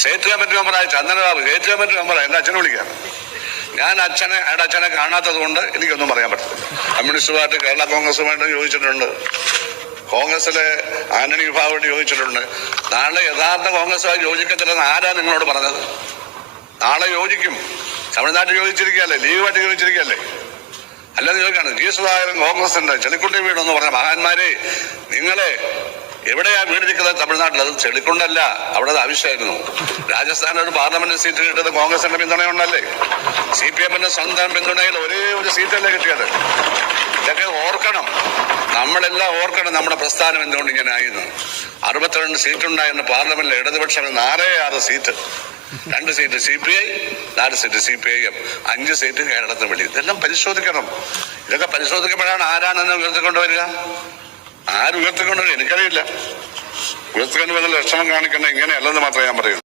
State committee മെമ്പറായ ചന്ദനബാബു state committee മെമ്പറാണ്. എൻ്റെ അച്ഛനെ വിളിക്കാം. ഞാൻ അയാളുടെ അച്ഛനെ കാണാത്തത് കൊണ്ട് എനിക്കൊന്നും പറയാൻ പറ്റില്ല. കമ്മ്യൂണിസ്റ്റുമായിട്ട് കേരള കോൺഗ്രസുമായിട്ട് ചോദിച്ചിട്ടുണ്ട്, കോൺഗ്രസിലെ ആന്റണി വിഭാഗമായിട്ട് ചോദിച്ചിട്ടുണ്ട്. നാളെ യഥാർത്ഥ കോൺഗ്രസുമായി യോജിക്കത്തില്ലെന്ന് ആരാ നിങ്ങളോട് പറഞ്ഞത്? നാളെ യോജിക്കും. തമിഴ്നാട്ടിൽ ചോദിച്ചിരിക്കുകയല്ലേ, ലീഗുമായിട്ട് ചോദിച്ചിരിക്കുകയല്ലേ? അല്ലാതെ ചോദിക്കാണ്. ജി സുധാകരൻ കോൺഗ്രസിന്റെ ചെളിക്കുണ്ടി വീടെന്ന് പറഞ്ഞ മഹാന്മാരെ, നിങ്ങളെ എവിടെയാ വീടിരിക്കുന്നത്? തമിഴ്നാട്ടിൽ. അത് ചെളിക്കുണ്ടല്ല, അവിടെ അത് ആവശ്യമായിരുന്നു. രാജസ്ഥാനിൽ ഒരു പാർലമെന്റ് സീറ്റ് കിട്ടിയത് കോൺഗ്രസിന്റെ പിന്തുണയുണ്ടല്ലേ? CPM-ന്റെ സ്വന്തം പിന്തുണയിൽ ഒരേ ഒരു സീറ്റല്ലേ കിട്ടിയത്? ഇതൊക്കെ ഓർക്കണം, നമ്മളെല്ലാം ഓർക്കണം. നമ്മുടെ പ്രസ്ഥാനം എന്തുകൊണ്ട് ഇങ്ങനെ ആയിരുന്നു. 62 സീറ്റുണ്ടായിരുന്നു പാർലമെന്റിൽ. ഇടതുപക്ഷം 4-6 seat, 2 seat CPI, 4 seat CPIM, 5 seat കേരളത്തിന് വേണ്ടി. ഇതെല്ലാം പരിശോധിക്കണം. ഇതൊക്കെ പരിശോധിക്കുമ്പോഴാണ് ആരാണെന്ന് ഉയർത്തിക്കൊണ്ടുവരിക. ആര് ഉയർത്തിക്കൊണ്ടുവരിക എനിക്കറിയില്ല. ഉയർത്തിക്കൊണ്ടുവരുന്ന ലക്ഷണം കാണിക്കേണ്ട ഇങ്ങനെയല്ലെന്ന് മാത്രമേ ഞാൻ പറയൂ.